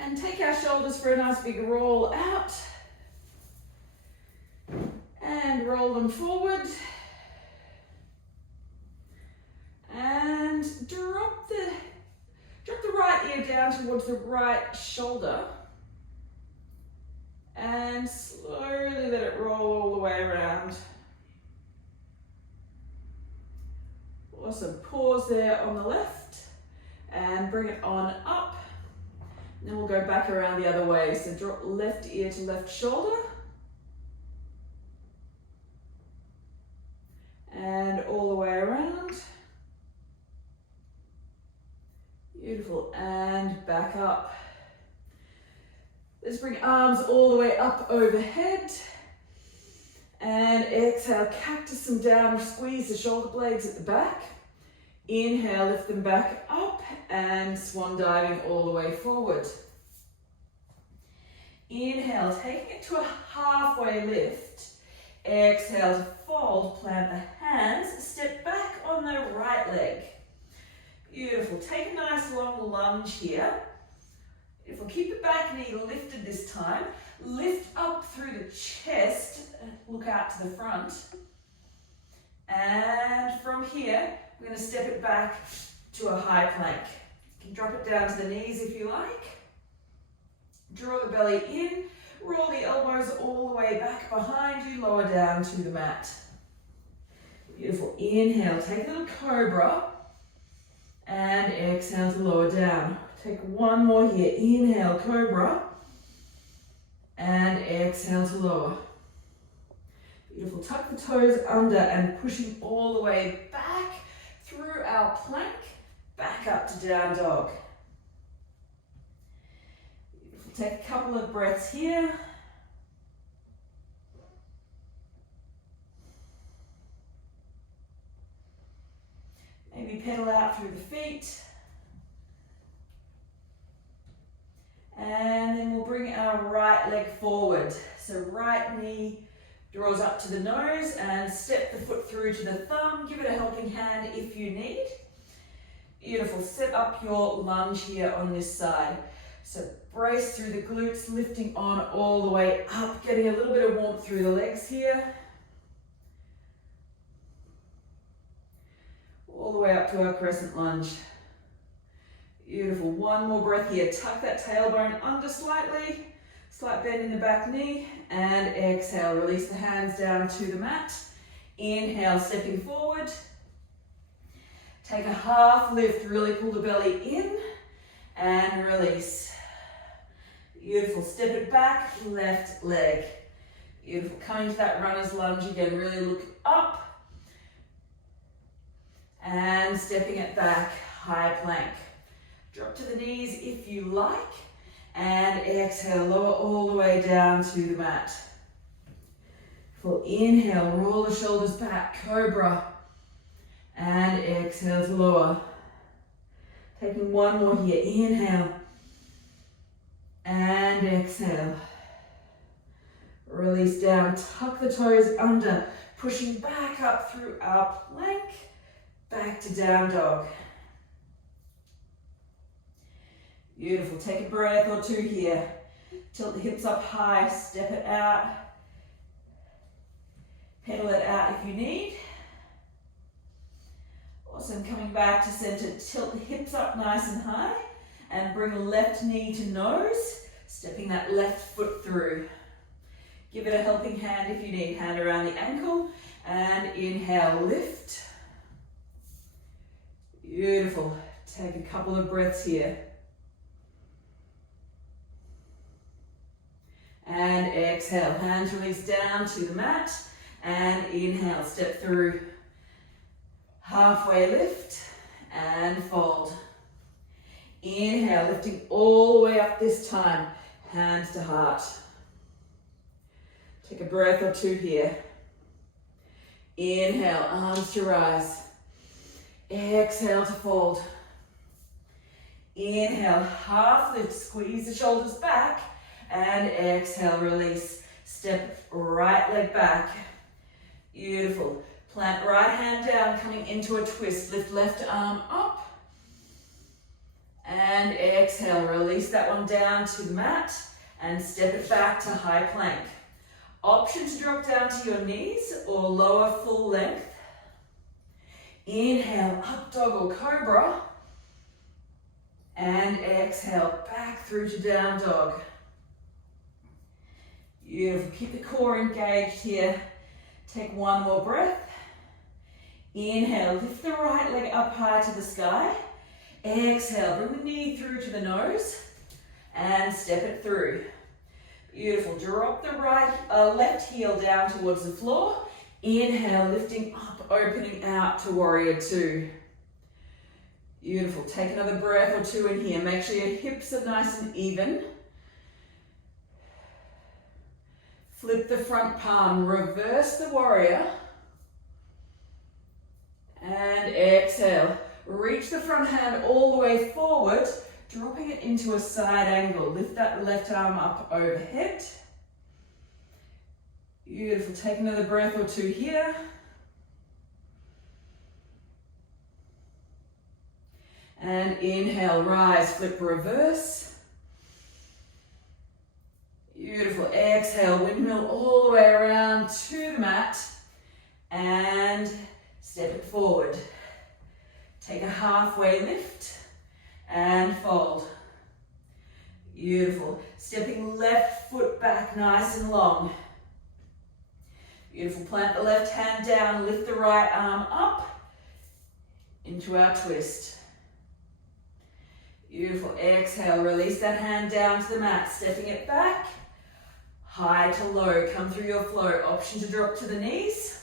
And take our shoulders for a nice big roll out. And roll them forward. And drop the right ear down towards the right shoulder. And slowly let it roll all the way around. Awesome. Pause there on the left and bring it on up. And then we'll go back around the other way. So drop left ear to left shoulder. And all the way around. Beautiful. And back up. Let's bring arms all the way up overhead. And exhale, cactus them down, squeeze the shoulder blades at the back. Inhale, lift them back up and swan diving all the way forward. Inhale, taking it to a halfway lift. Exhale to fold, plant the hands, step back on the right leg. Beautiful. Take a nice long lunge here. If we keep the back knee lifted this time, lift up through the chest, look out to the front. And from here, we're going to step it back to a high plank. You can drop it down to the knees if you like. Draw the belly in, roll the elbows all the way back behind you, lower down to the mat. Beautiful. Inhale, take a little cobra. And exhale to lower down. Take one more here. Inhale, cobra. And exhale to lower. Beautiful. Tuck the toes under and pushing all the way back through our plank, back up to down dog. Beautiful. Take a couple of breaths here. Maybe pedal out through the feet. And then we'll bring our right leg forward. So right knee draws up to the nose and step the foot through to the thumb. Give it a helping hand if you need. Beautiful. Set up your lunge here on this side. So brace through the glutes, lifting on all the way up, getting a little bit of warmth through the legs here. All the way up to our crescent lunge. Beautiful. One more breath here. Tuck that tailbone under slightly. Slight bend in the back knee. And exhale. Release the hands down to the mat. Inhale, stepping forward. Take a half lift. Really pull the belly in. And release. Beautiful. Step it back. Left leg. Beautiful. Coming to that runner's lunge again. Really look up. And stepping it back. High plank. Drop to the knees if you like, and exhale, lower all the way down to the mat. Full inhale, roll the shoulders back, cobra, and exhale to lower. Taking one more here, inhale, and exhale. Release down, tuck the toes under, pushing back up through our plank, back to down dog. Beautiful. Take a breath or two here. Tilt the hips up high, step it out. Pedal it out if you need. Awesome. Coming back to center, tilt the hips up nice and high and bring left knee to nose, stepping that left foot through. Give it a helping hand if you need. Hand around the ankle and inhale, lift. Beautiful. Take a couple of breaths here. And exhale, hands release down to the mat and inhale, step through. Halfway lift and fold. Inhale, lifting all the way up this time, hands to heart. Take a breath or two here. Inhale, arms to rise. Exhale to fold. Inhale, half lift, squeeze the shoulders back. And exhale, release. Step right leg back. Beautiful. Plant right hand down, coming into a twist. Lift left arm up. And exhale, release that one down to the mat and step it back to high plank. Option to drop down to your knees or lower full length. Inhale, up dog or cobra. And exhale, back through to down dog. Beautiful, keep the core engaged here. Take one more breath. Inhale, lift the right leg up high to the sky. Exhale, bring the knee through to the nose and step it through. Beautiful, drop the left heel down towards the floor. Inhale, lifting up, opening out to warrior two. Beautiful, take another breath or two in here. Make sure your hips are nice and even. Flip the front palm, reverse the warrior. And exhale. Reach the front hand all the way forward, dropping it into a side angle. Lift that left arm up overhead. Beautiful. Take another breath or two here. And inhale, rise, flip, reverse. Beautiful. Exhale, windmill all the way around to the mat. And step it forward. Take a halfway lift and fold. Beautiful. Stepping left foot back nice and long. Beautiful. Plant the left hand down, lift the right arm up into our twist. Beautiful. Exhale, release that hand down to the mat, stepping it back. High to low, come through your flow. Option to drop to the knees.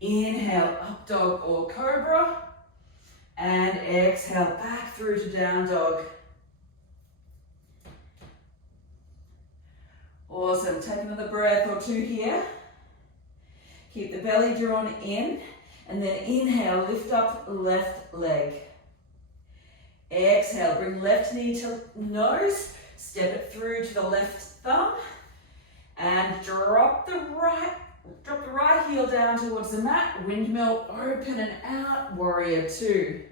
Inhale, up dog or cobra. And exhale, back through to down dog. Awesome, take another breath or two here. Keep the belly drawn in. And then inhale, lift up left leg. Exhale, bring left knee to nose. Step it through to the left thumb. And drop the right heel down towards the mat. Windmill, open and out. Warrior two.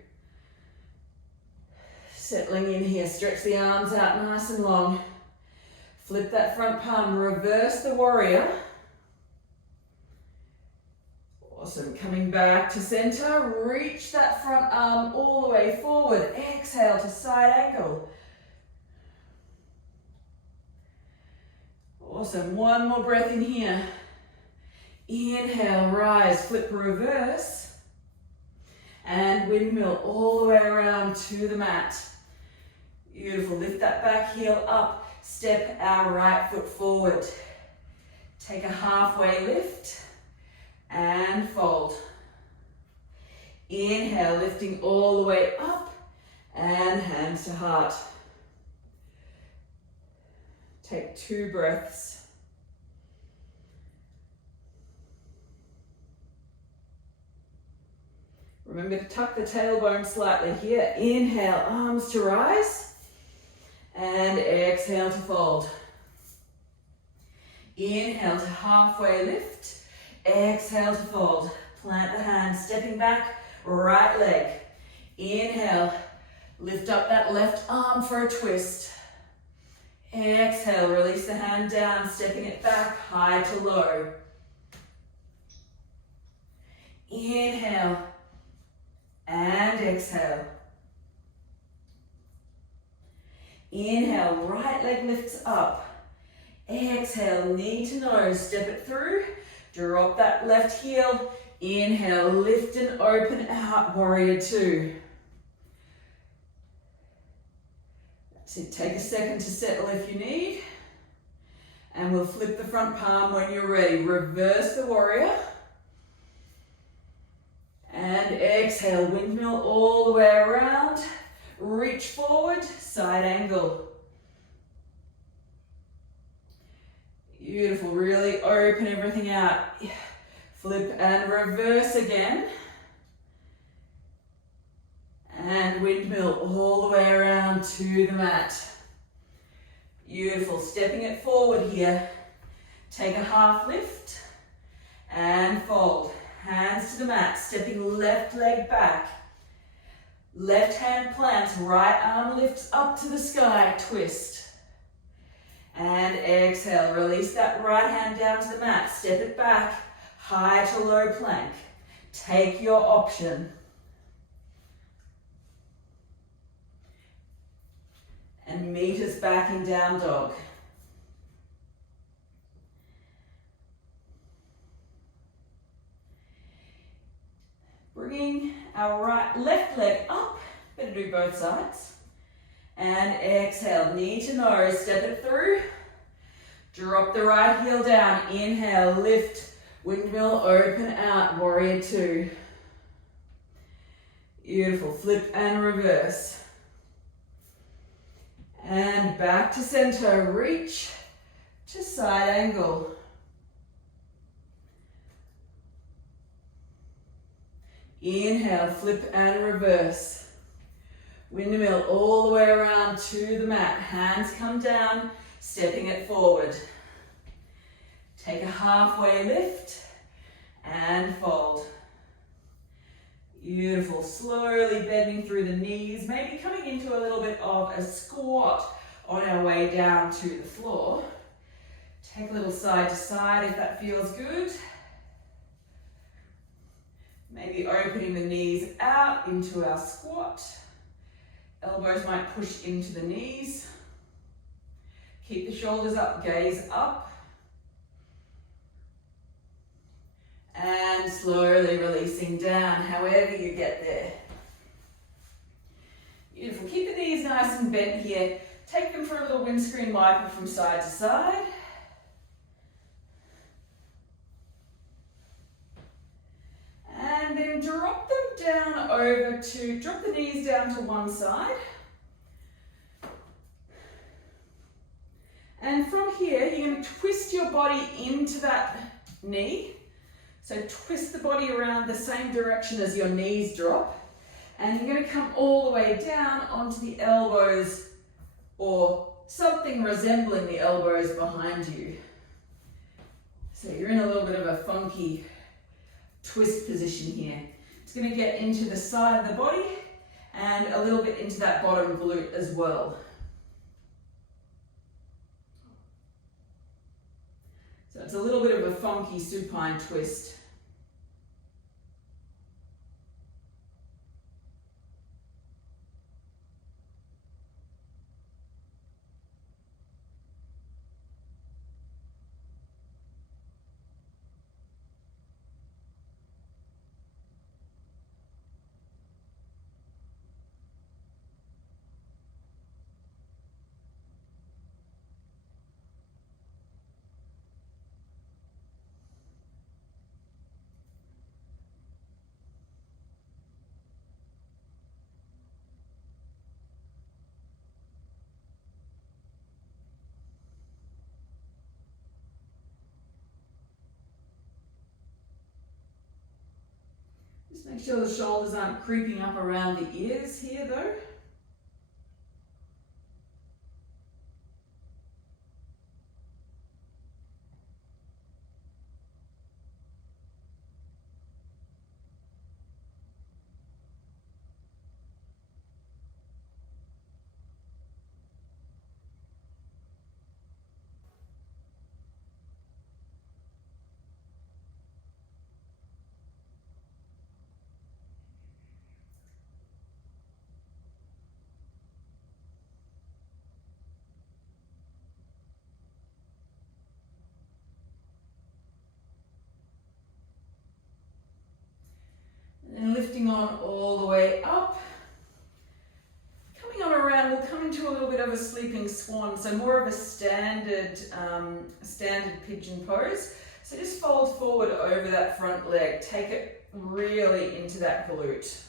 Settling in here. Stretch the arms out nice and long. Flip that front palm. Reverse the warrior. Awesome. Coming back to center. Reach that front arm all the way forward. Exhale to side angle. Awesome. One more breath in here. Inhale, rise, flip, reverse. And windmill all the way around to the mat. Beautiful. Lift that back heel up. Step our right foot forward. Take a halfway lift and fold. Inhale, lifting all the way up and hands to heart. Take 2 breaths. Remember to tuck the tailbone slightly here. Inhale, arms to rise. And exhale to fold. Inhale to halfway lift. Exhale to fold. Plant the hands, stepping back, right leg. Inhale, lift up that left arm for a twist. Exhale, release the hand down, stepping it back, high to low. Inhale. And exhale. Inhale, right leg lifts up. Exhale, knee to nose, step it through. Drop that left heel. Inhale, lift and open out, warrior two. That's it, take a second to settle if you need. And we'll flip the front palm when you're ready. Reverse the warrior. And exhale, windmill all the way around. Reach forward, side angle. Beautiful, really open everything out. Flip and reverse again. And windmill all the way around to the mat. Beautiful, stepping it forward here. Take a half lift and fold. Hands to the mat, stepping left leg back. Left hand plants, right arm lifts up to the sky, twist. And exhale, release that right hand down to the mat, step it back, high to low plank. Take your option. And meet us back in down dog. Bringing our left leg up, better do both sides. And exhale, knee to nose, step it through. Drop the right heel down, inhale, lift, windmill, open out, warrior two. Beautiful, flip and reverse. And back to center, reach to side angle. Inhale, flip and reverse. Windmill all the way around to the mat. Hands come down, stepping it forward. Take a halfway lift and fold. Beautiful, slowly bending through the knees, maybe coming into a little bit of a squat on our way down to the floor. Take a little side to side if that feels good. Maybe opening the knees out into our squat. Elbows might push into the knees. Keep the shoulders up, gaze up. And slowly releasing down, however you get there. Beautiful. Keep the knees nice and bent here. Take them for a little windscreen wiper from side to side. And then drop them down drop the knees down to one side. And from here, you're going to twist your body into that knee. So twist the body around the same direction as your knees drop. And you're going to come all the way down onto the elbows or something resembling the elbows behind you. So you're in a little bit of a funky twist position here. It's going to get into the side of the body and a little bit into that bottom glute as well. So it's a little bit of a funky supine twist. Just make sure the shoulders aren't creeping up around the ears here though. And lifting on all the way up. Coming on around, we'll come into a little bit of a sleeping swan, so more of a standard pigeon pose. So just fold forward over that front leg. Take it really into that glute.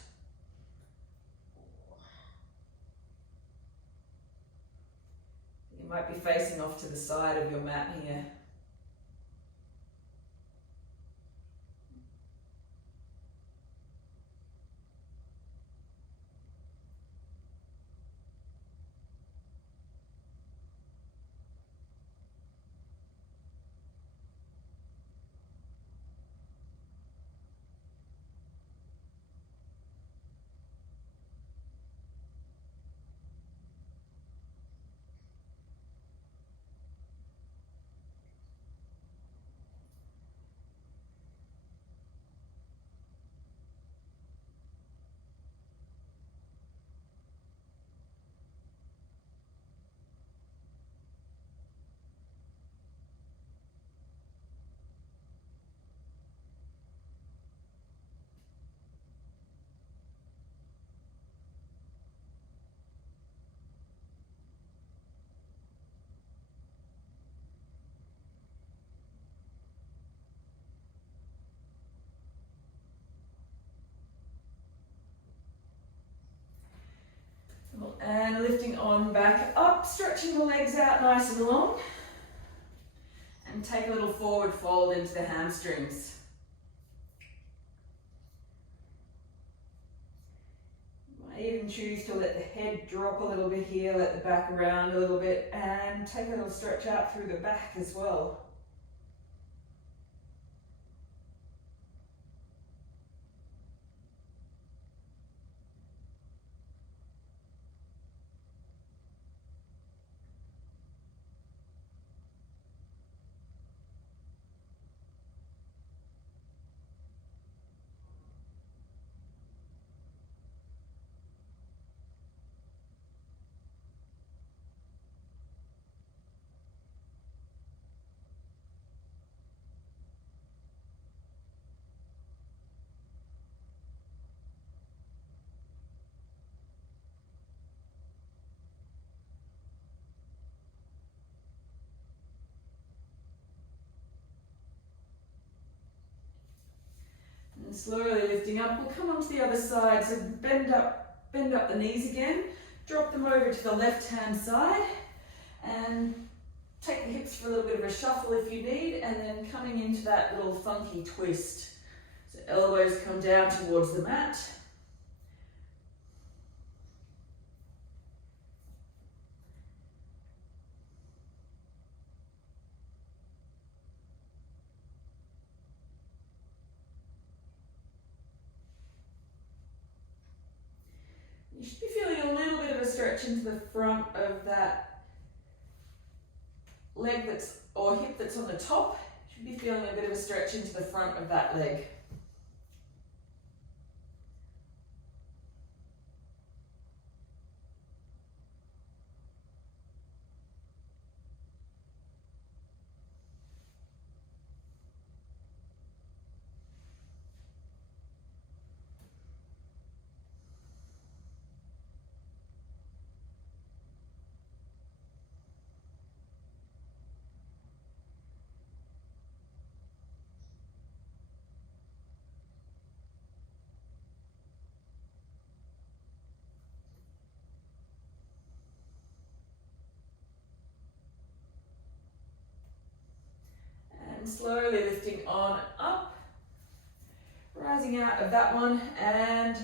You might be facing off to the side of your mat here. And lifting on back up, stretching the legs out nice and long. And take a little forward fold into the hamstrings. You might even choose to let the head drop a little bit here, let the back round a little bit, and take a little stretch out through the back as well. And slowly lifting up, we'll come onto the other side. So bend up the knees again, drop them over to the left-hand side, and take the hips for a little bit of a shuffle if you need, and then coming into that little funky twist. So elbows come down towards the mat. You should be feeling a little bit of a stretch into the front of that leg or hip that's on the top. You should be feeling a bit of a stretch into the front of that leg. And slowly lifting on up, rising out of that one, and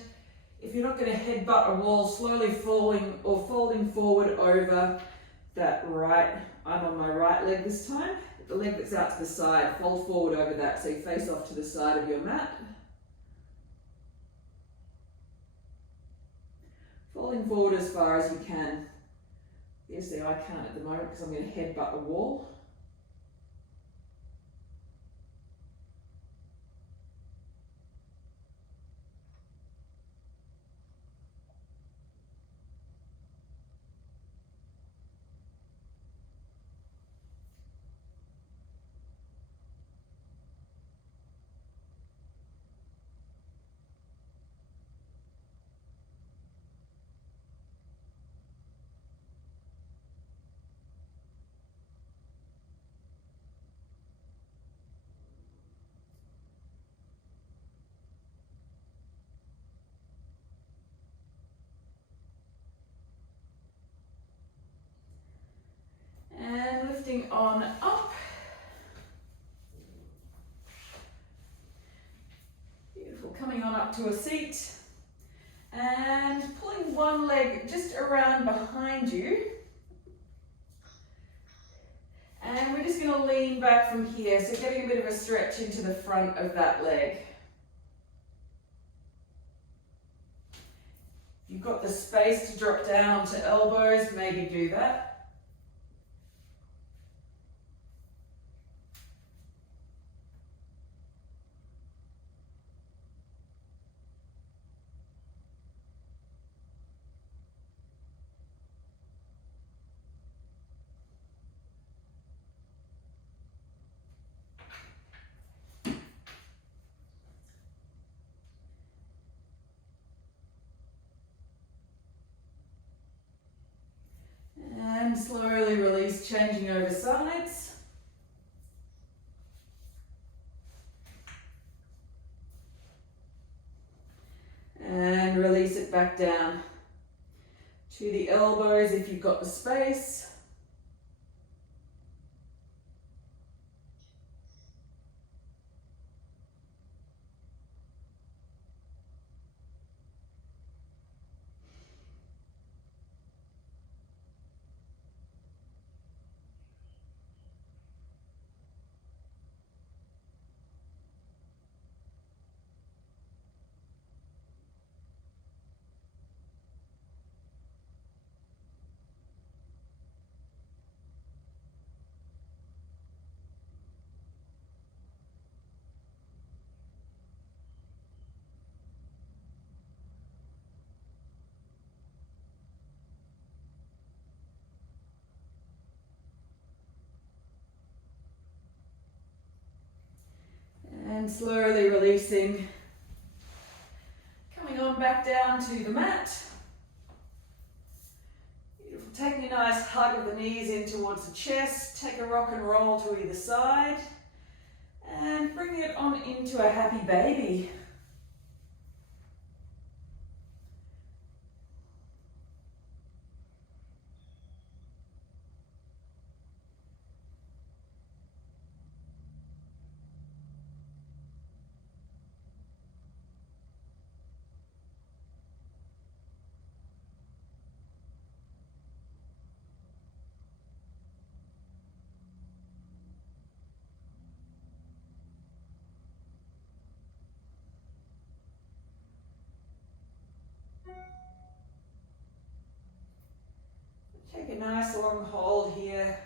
if you're not going to headbutt a wall, slowly falling or folding forward over that right, I'm on my right leg this time, the leg that's out to the side, fold forward over that so you face off to the side of your mat. Folding forward as far as you can. Obviously I can't at the moment because I'm going to headbutt a wall. And lifting on up. Beautiful, coming on up to a seat. And pulling one leg just around behind you. And we're just going to lean back from here, so getting a bit of a stretch into the front of that leg. If you've got the space to drop down to elbows, maybe do that. And slowly release, changing over sides. And release it back down to the elbows if you've got the space. And slowly releasing, coming on back down to the mat. Beautiful. Taking a nice hug of the knees in towards the chest. Take a rock and roll to either side. And bring it on into a happy baby. Take a nice long hold here.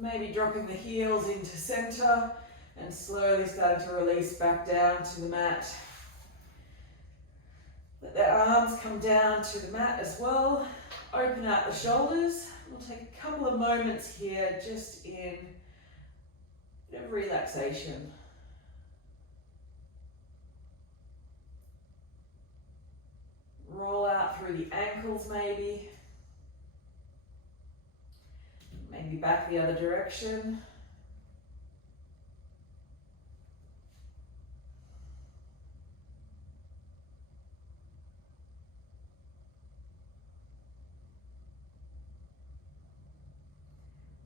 Maybe dropping the heels into center and slowly starting to release back down to the mat. Let the arms come down to the mat as well. Open out the shoulders. We'll take a couple of moments here just in a bit of relaxation. Roll out through the ankles maybe. Maybe back the other direction.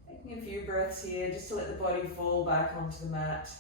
Taking a few breaths here just to let the body fall back onto the mat.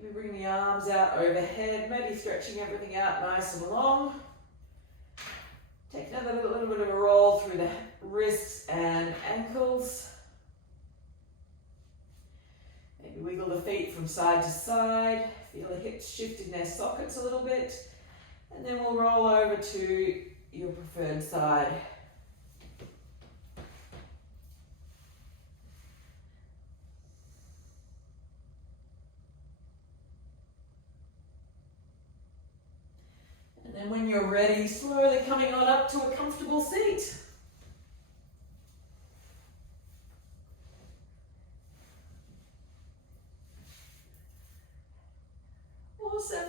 Maybe bring the arms out overhead, maybe stretching everything out nice and long. Take another little bit of a roll through the wrists and ankles. Maybe wiggle the feet from side to side. Feel the hips shift in their sockets a little bit. And then we'll roll over to your preferred side. And then when you're ready, slowly coming on up to a comfortable seat. Awesome.